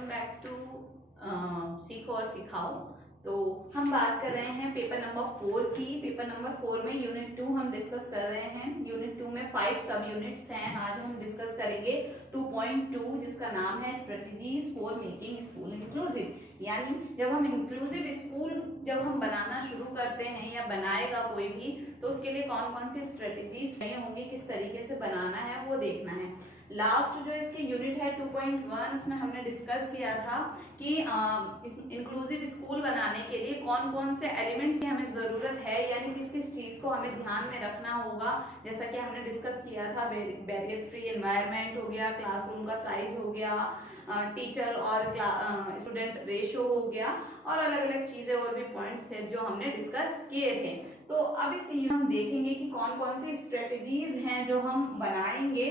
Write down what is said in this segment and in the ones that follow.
Welcome back to सीखो और सिखाओ। तो हम बात कर रहे हैं पेपर नंबर 4 की। पेपर नंबर 4 में यूनिट 2 हम डिस्कस कर रहे हैं। यूनिट 2 में 5 सब यूनिट्स हैं। आज हम डिस्कस करेंगे 2.2 जिसका नाम है strategies for making school inclusive. यानी जब हम इंक्लूसिव स्कूल जब हम बनाना शुरू करते हैं या बनाएगा कोई भी, तो उसके लिए कौन कौन सी स्ट्रेटजीज नहीं होंगी, किस तरीके से बनाना है वो देखना है। लास्ट जो इसके यूनिट है 2.1 उसमें हमने डिस्कस किया था कि इंक्लूसिव स्कूल बनाने के लिए कौन कौन से एलिमेंट्स की हमें ज़रूरत है, यानी किस किस चीज़ को हमें ध्यान में रखना होगा। जैसा कि हमने डिस्कस किया था, बैरियर फ्री एनवायरनमेंट हो गया, क्लासरूम का साइज हो गया, टीचर और स्टूडेंट रेशो हो गया, और अलग अलग चीज़ें और भी पॉइंट्स थे जो हमने डिस्कस किए थे। तो अब इस हम देखेंगे कि कौन कौन सी स्ट्रेटजीज हैं जो हम बनाएंगे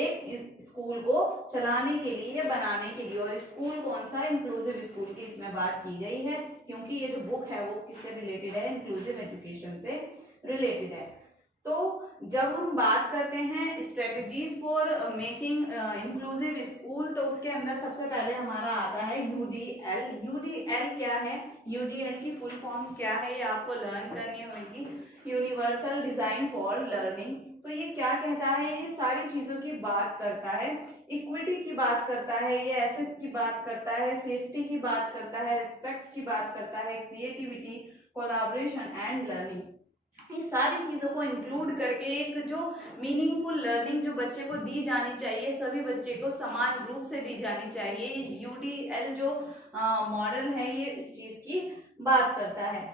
एक स्कूल को चलाने के लिए या बनाने के लिए। और स्कूल कौन सा, इंक्लूसिव स्कूल की इसमें बात की गई है, क्योंकि ये जो बुक है वो किससे रिलेटेड है, इंक्लूसिव एजुकेशन से रिलेटेड है। तो जब हम बात करते हैं strategies for making inclusive school, तो उसके अंदर सबसे पहले हमारा आता है यूडीएल। यूडीएल क्या है, यूडीएल की फुल फॉर्म क्या है, ये आपको लर्न करनी होगी। Universal design for learning. तो ये क्या कहता है, ये सारी चीजों की बात करता है। इक्विटी की बात करता है, ये एसेस की बात करता है, सेफ्टी की बात करता है, रिस्पेक्ट की बात करता है, क्रिएटिविटी, कोलैबोरेशन एंड लर्निंग। ये सारी चीज़ों को इंक्लूड करके एक जो मीनिंगफुल लर्निंग जो बच्चे को दी जानी चाहिए, सभी बच्चे को समान रूप से दी जानी चाहिए, यूडीएल जो मॉडल है ये इस चीज़ की बात करता है।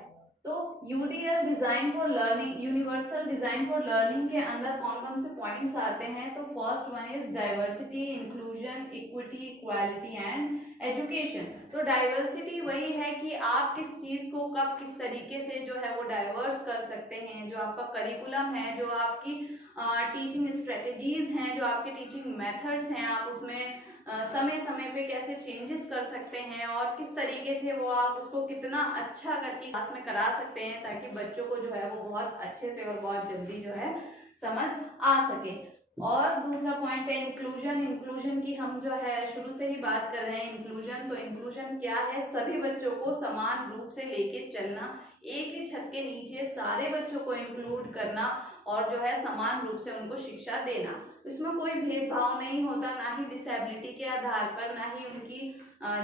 तो UDL design for learning, universal design for learning के अंदर कौन कौन से पॉइंट्स आते हैं। तो first one is diversity, inclusion, equity, equality and education. तो डाइवर्सिटी वही है कि आप किस चीज को कब किस तरीके से जो है वो डाइवर्स कर सकते हैं। जो आपका करिकुलम है, जो आपकी टीचिंग स्ट्रेटजीज हैं, जो आपके टीचिंग मेथड्स हैं, आप उसमें समय समय पे कैसे चेंजेस कर सकते हैं और किस तरीके से वो आप उसको कितना अच्छा करके क्लास में करा सकते हैं, ताकि बच्चों को जो है वो बहुत अच्छे से और बहुत जल्दी जो है समझ आ सके। और दूसरा पॉइंट है इंक्लूजन। इंक्लूजन की हम जो है शुरू से ही बात कर रहे हैं। इंक्लूजन, तो इंक्लूजन क्या है, सभी बच्चों को समान रूप से लेके चलना, एक ही छत के नीचे सारे बच्चों को इंक्लूड करना और जो है समान रूप से उनको शिक्षा देना। इसमें कोई भेदभाव नहीं होता, ना ही डिसेबिलिटी के आधार पर, ना ही उनकी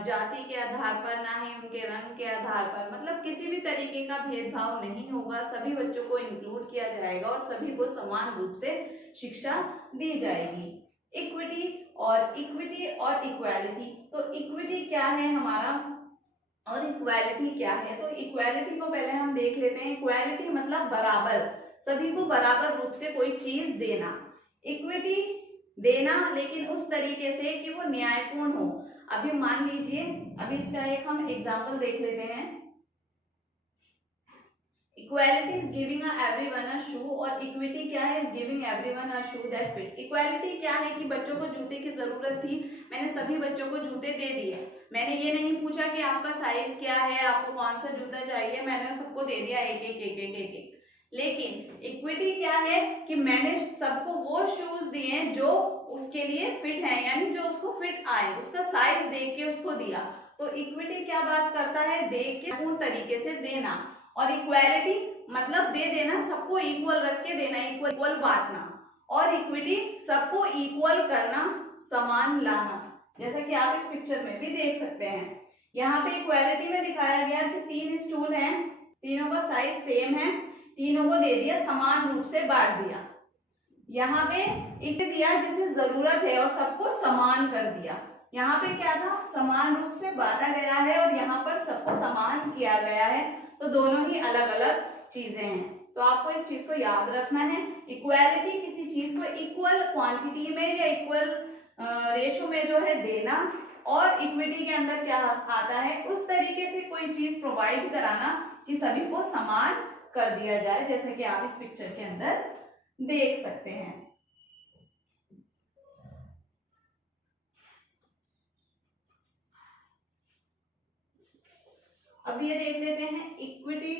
जाति के आधार पर, ना ही उनके रंग के आधार पर, मतलब किसी भी तरीके का भेदभाव नहीं होगा। सभी बच्चों को इंक्लूड किया जाएगा और सभी को समान रूप से शिक्षा दी जाएगी। इक्विटी और इक्वालिटी। तो इक्विटी क्या है हमारा और इक्वालिटी क्या है। तो इक्वालिटी को पहले हम देख लेते हैं। इक्वालिटी मतलब बराबर, सभी को बराबर रूप से कोई चीज देना। इक्विटी देना लेकिन उस तरीके से कि वो न्यायपूर्ण हो। अभी मान लीजिए, अभी इसका एक हम एग्जांपल देख लेते हैं। Equality is giving everyone a shoe, और इक्विटी क्या है, is giving everyone a shoe that fit. Equality क्या है कि बच्चों को जूते की जरूरत थी, मैंने सभी बच्चों को जूते दे दिए। मैंने ये नहीं पूछा कि आपका साइज क्या है, आपको कौन सा जूता चाहिए, मैंने सबको दे दिया एक एक एक एक एक एक। लेकिन इक्विटी क्या है कि मैंने सबको वो शूज दिए जो उसके लिए फिट है, यानी जो उसको फिट आए, उसका साइज देख के उसको दिया। तो इक्विटी क्या बात करता है, देख के पूर्ण तरीके से देना। और इक्वालिटी मतलब दे देना, सबको इक्वल रख के देना, इक्वल बांटना। और इक्विटी सबको इक्वल करना, समान लाना। जैसा कि आप इस पिक्चर में भी देख सकते हैं। यहाँ पे इक्वालिटी में दिखाया गया कि 3 स्टूल हैं, तीनों का साइज सेम है, तीनों को दे दिया, समान रूप से बांट दिया। यहाँ पे एक दिया जिसे जरूरत है और सबको समान कर दिया। यहाँ पे क्या था, समान रूप से बांटा गया है और यहाँ पर सबको समान किया गया है। तो दोनों ही अलग अलग चीजें हैं, तो आपको इस चीज को याद रखना है। इक्वालिटी किसी चीज को इक्वल क्वांटिटी में या इक्वल रेशो में जो है देना, और इक्विटी के अंदर क्या आता है, उस तरीके से कोई चीज प्रोवाइड कराना कि सभी को समान कर दिया जाए, जैसे कि आप इस पिक्चर के अंदर देख सकते हैं। अब ये देख लेते हैं इक्विटी।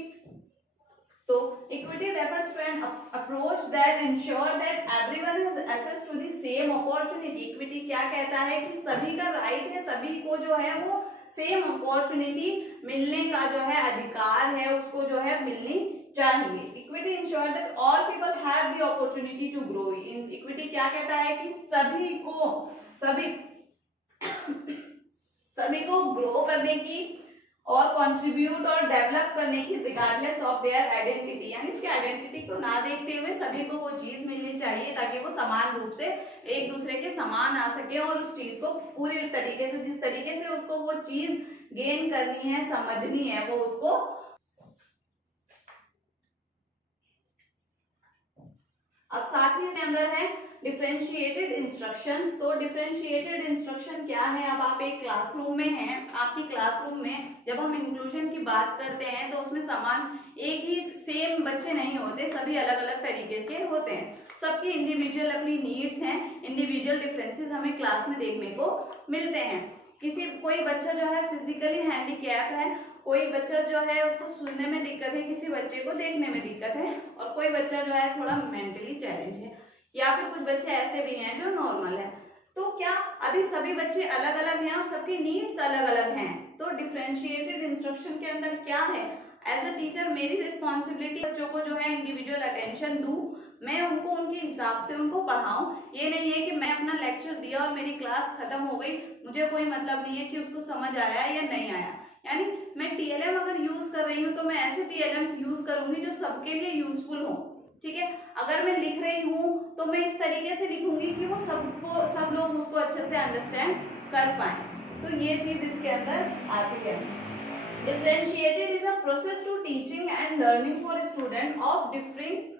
तो equity refers to an approach that insure that everyone has access to the same opportunity. Equity क्या कहता है कि सभी का राइट है, सभी को जो है वो सेम अपॉर्चुनिटी मिलने का जो है अधिकार है, उसको जो है मिलनी चाहिए। Equity insure that all people have the opportunity to grow. In equity क्या कहता है कि सभी को ग्रो करने की और कंट्रीब्यूट और डेवलप करने की रिगार्डलेस ऑफ देयर आइडेंटिटी, यानी उसकी आइडेंटिटी को ना देखते हुए सभी को वो चीज मिलनी चाहिए ताकि वो समान रूप से एक दूसरे के समान आ सके और उस चीज को पूरी तरीके से, जिस तरीके से उसको वो चीज गेन करनी है, समझनी है, वो उसको। अब साथ ही इसके अंदर है डिफरेंशिएटेड इंस्ट्रक्शंस। तो डिफरेंशिएटेड इंस्ट्रक्शन क्या है? अब आप एक क्लासरूम में हैं, आपकी क्लासरूम में जब हम इंक्लूजन की बात करते हैं तो उसमें समान एक ही सेम बच्चे नहीं होते, सभी अलग अलग तरीके के होते हैं, सबकी इंडिविजुअल अपनी नीड्स हैं, इंडिविजुअल डिफरेंसेस हमें क्लास में देखने को मिलते हैं। कोई बच्चा जो है फिजिकली हैंडीकैप है, कोई बच्चा जो है उसको सुनने में दिक्कत है, किसी बच्चे को देखने में दिक्कत है, और कोई बच्चा जो है थोड़ा मेंटली चैलेंज है, या फिर कुछ बच्चे ऐसे भी हैं जो नॉर्मल है। तो क्या अभी सभी बच्चे अलग अलग हैं और सबकी नीड्स अलग अलग हैं? तो डिफरेंशिएटेड इंस्ट्रक्शन के अंदर क्या है? एज अ टीचर मेरी रिस्पॉन्सिबिलिटी बच्चों को जो है इंडिविजुअल अटेंशन दूं, मैं उनको उनके हिसाब से उनको पढ़ाऊं। ये नहीं है कि मैं अपना लेक्चर दिया और मेरी क्लास खत्म हो गई, मुझे कोई मतलब नहीं है कि उसको समझ आया या नहीं आया। यानी मैं टीएलएम अगर यूज कर रही हूँ तो मैं ऐसे टीएलएम्स यूज करूंगी जो सबके लिए यूजफुल हो। ठीक है, अगर मैं लिख रही हूँ तो मैं इस तरीके से लिखूंगी कि वो सब लोग उसको अच्छे से अंडरस्टैंड कर पाए। तो ये चीज इसके अंदर आती है। Differentiated is a process to teaching and learning for student of different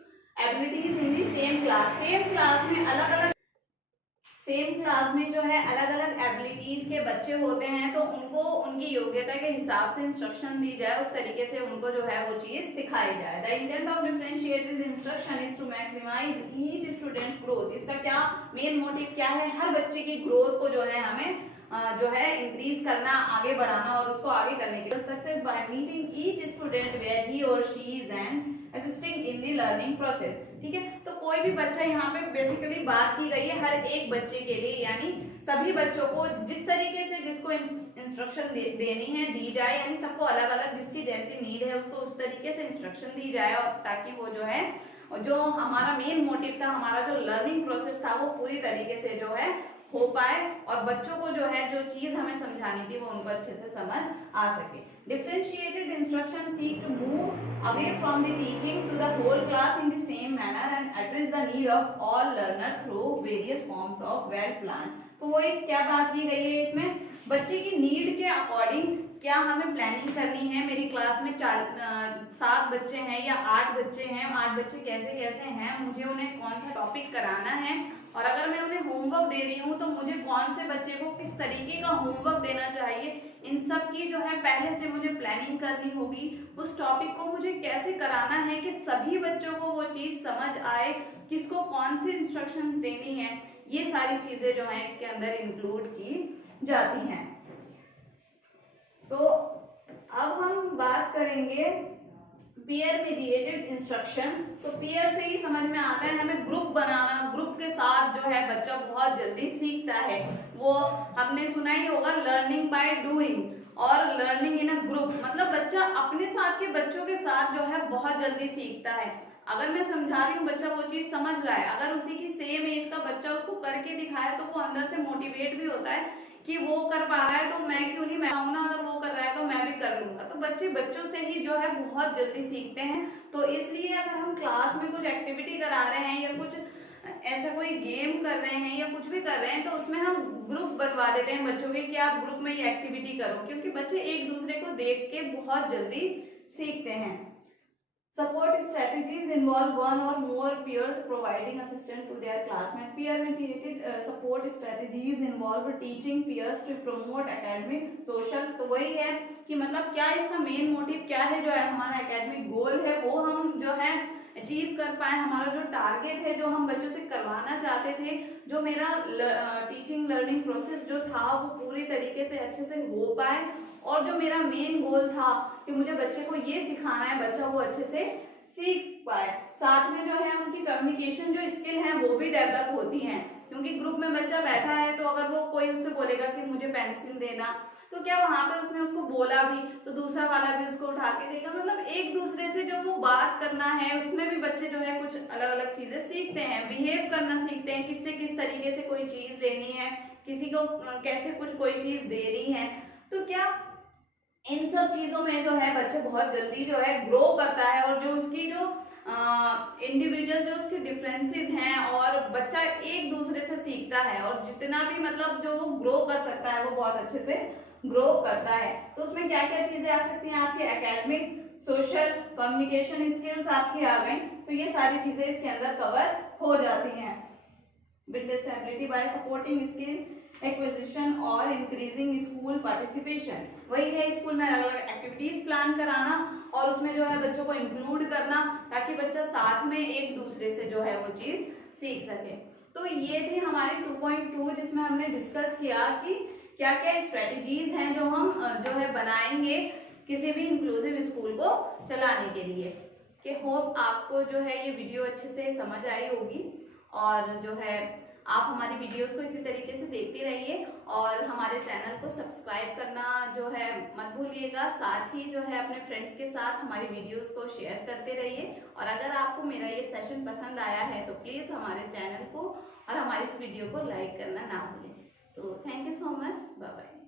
abilities in the same class. Same class में जो है अलग अलग एबिलिटीज के बच्चे होते हैं, तो उनको उनकी योग्यता के हिसाब से इंस्ट्रक्शन दी जाए, उस तरीके से उनको जो है वो चीज सिखाई जाए। The intent of differentiated instruction is to maximise each students growth. इसका क्या मेन मोटिव क्या है? हर बच्चे की ग्रोथ को जो है हमें जो है इंक्रीज करना, आगे बढ़ाना और उसको आगे करने के लिए success by meeting each student where he और she is and assisting in the learning process. ठीक है, तो कोई भी बच्चा यहाँ पे बेसिकली बात की गई है हर एक बच्चे के लिए, यानी सभी बच्चों को जिस तरीके से जिसको इंस्ट्रक्शन देनी है दी जाए, यानी सबको अलग अलग जिसकी जैसी नीड है उसको उस तरीके से इंस्ट्रक्शन दी जाए, और ताकि वो जो है जो हमारा मेन मोटिव था, हमारा जो लर्निंग प्रोसेस था, वो पूरी तरीके से जो है हो पाए और बच्चों को जो है जो चीज हमें समझानी थी वो उनको अच्छे से समझ आ सके। Differentiated instruction seek to move away from the teaching to the whole class in the same manner and address the need of all learner through various forms of well plan. तो वो एक क्या बात की गई है इसमें? बच्चे की नीड के अकॉर्डिंग क्या हमें प्लानिंग करनी है। मेरी क्लास में 7 बच्चे हैं या 8 बच्चे हैं, 8 बच्चे कैसे कैसे हैं, मुझे उन्हें कौन सा टॉपिक कराना है, और अगर मैं उन्हें होमवर्क दे रही हूँ तो मुझे कौन से बच्चे को किस तरीके का होमवर्क देना चाहिए, इन सब की जो है पहले से मुझे प्लानिंग करनी होगी। उस टॉपिक को मुझे कैसे कराना है कि सभी बच्चों को वो चीज समझ आए, किसको कौन सी इंस्ट्रक्शंस देनी है, ये सारी चीजें जो है इसके अंदर इंक्लूड की जाती हैं। तो अब हम बात करेंगे पीयर मीडिएटेड इंस्ट्रक्शंस। तो पीयर से ही समझ में आता है हमें ग्रुप बनाना, ग्रुप के साथ जो है बच्चा बहुत जल्दी सीखता है। वो हमने सुना ही होगा लर्निंग बाय डूइंग और लर्निंग इन अ ग्रुप, मतलब बच्चा अपने साथ के बच्चों के साथ जो है बहुत जल्दी सीखता है। अगर मैं समझा रही हूँ बच्चा वो चीज समझ रहा है, अगर उसी की सेम एज का बच्चा उसको करके दिखाए तो वो अंदर से मोटिवेट भी होता है कि वो कर पा रहा है तो मैं क्यों नहीं, मैं आऊँ ना, अगर वो कर रहा है तो मैं भी कर लूंगा। तो बच्चे बच्चों से ही जो है बहुत जल्दी सीखते हैं। तो इसलिए अगर हम क्लास में कुछ एक्टिविटी करा रहे हैं या कुछ ऐसा कोई गेम कर रहे हैं या कुछ भी कर रहे हैं तो उसमें हम ग्रुप बनवा देते हैं बच्चों के कि आप ग्रुप में ये एक्टिविटी करो, क्योंकि बच्चे एक दूसरे को देख के बहुत जल्दी सीखते हैं। Support strategies involve one or more peers providing assistance to their classmates. Peer-mediated support strategies involve teaching peers to promote academic, social। तो वही है कि मतलब क्या इसका मेन मोटिव क्या है, जो है हमारा एकेडमिक गोल है वो हम जो है अचीव कर पाए, हमारा जो टारगेट है जो हम बच्चों से करवाना चाहते थे, जो मेरा टीचिंग लर्निंग प्रोसेस जो था वो पूरी तरीके से अच्छे से हो पाए, और जो मेरा मेन गोल था कि मुझे बच्चे को ये सिखाना है बच्चा वो अच्छे से सीख पाए। साथ में जो है उनकी कम्युनिकेशन जो स्किल है वो भी डेवलप होती हैं। क्योंकि ग्रुप में बच्चा बैठा है तो अगर वो कोई उससे बोलेगा कि मुझे पेंसिल देना, तो क्या वहां पे उसने उसको बोला भी तो दूसरा वाला भी उसको उठा के देगा। मतलब एक दूसरे से जो वो बात करना है उसमें भी बच्चे जो है कुछ अलग अलग चीजें सीखते हैं, बिहेव करना सीखते हैं, किससे किस तरीके से कोई चीज देनी है, किसी को कैसे कुछ कोई चीज देनी है। तो क्या इन सब चीजों में जो है बच्चे बहुत जल्दी जो है ग्रो करता है, और जो उसकी जो इंडिविजुअल जो उसके डिफरेंसेस हैं और बच्चा एक दूसरे से सीखता है, और जितना भी मतलब जो वो ग्रो कर सकता है वो बहुत अच्छे से ग्रो करता है। तो उसमें क्या क्या चीजें आ सकती हैं आपकी, एकेडमिक, सोशल, कम्युनिकेशन स्किल्स आपकी आ गई, तो ये सारी चीजें इसके अंदर कवर हो जाती हैं। With disability bye supporting skill acquisition और इंक्रीजिंग स्कूल पार्टिसिपेशन, वही है स्कूल में अलग अलग एक्टिविटीज प्लान कराना और उसमें जो है बच्चों को इंक्लूड करना, ताकि बच्चा साथ में एक दूसरे से जो है वो चीज सीख सके। तो ये थी हमारी 2.2 जिसमें हमने डिस्कस किया कि क्या क्या स्ट्रेटजीज हैं जो हम जो है बनाएंगे किसी भी इंक्लूसिव स्कूल को चलाने के लिए। कि होप आपको जो है ये वीडियो अच्छे से समझ आई होगी, और जो है आप हमारी वीडियोस को इसी तरीके से देखते रहिए, और हमारे चैनल को सब्सक्राइब करना जो है मत भूलिएगा। साथ ही जो है अपने फ्रेंड्स के साथ हमारी वीडियोस को शेयर करते रहिए, और अगर आपको मेरा ये सेशन पसंद आया है तो प्लीज़ हमारे चैनल को और हमारी इस वीडियो को लाइक करना ना भूलें। तो thank you so much, bye bye.